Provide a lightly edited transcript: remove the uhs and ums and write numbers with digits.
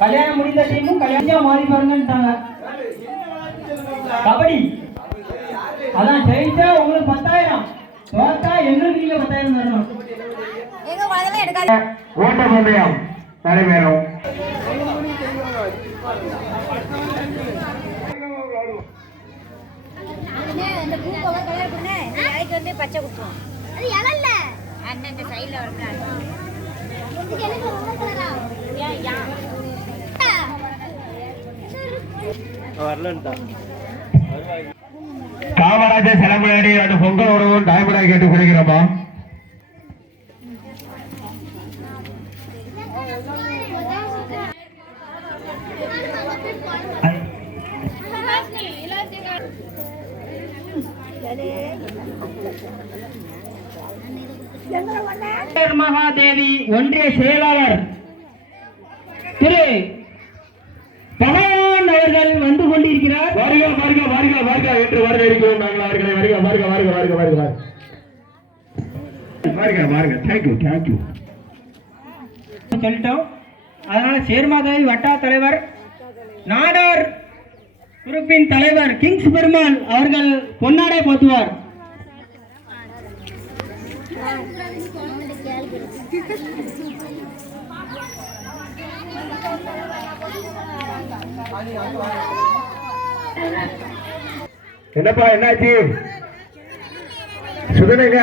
கல்யாணம் முடிந்த டீமும் கல்யாணம் மாறி பாருங்கன்ட்டாங்க. கபடி அதான் ஜெயிச்சா உங்களுக்கு 10,000, தோத்தா எங்களுக்கு நீங்க 10,000 தரணும். ஓட்ட பந்தயம் நடைபெறும். பச்சை குடுப்போம். அது இலல்ல அந்த சைடுல வரணும். காமராஜர் செலமேடி அது பொங்கல் உணவும் தாய்மடா கேட்டுக் கொள்கிறோமா? மகாதேவி ஒன்றிய செயலாளர் திரு பகவான் அவர்கள் வந்து கொண்டிருக்கிறார். வருக வருக வருக வருக என்று வரவேற்கிறோம் நாங்கள் அவர்களை. வருக வருக வருக வருக வருக வருக வருக. தேங்க்யூ தேங்க்யூ சொல்லிட்டோம். அதனால சேர்மாதேவி வட்டா தலைவர், நாடார் குரூப்பின் தலைவர் கிங்ஸ் பெருமாள் அவர்கள் பொன்னாடை போத்துவார். என்னப்பா என்னாச்சு சுதனைங்க?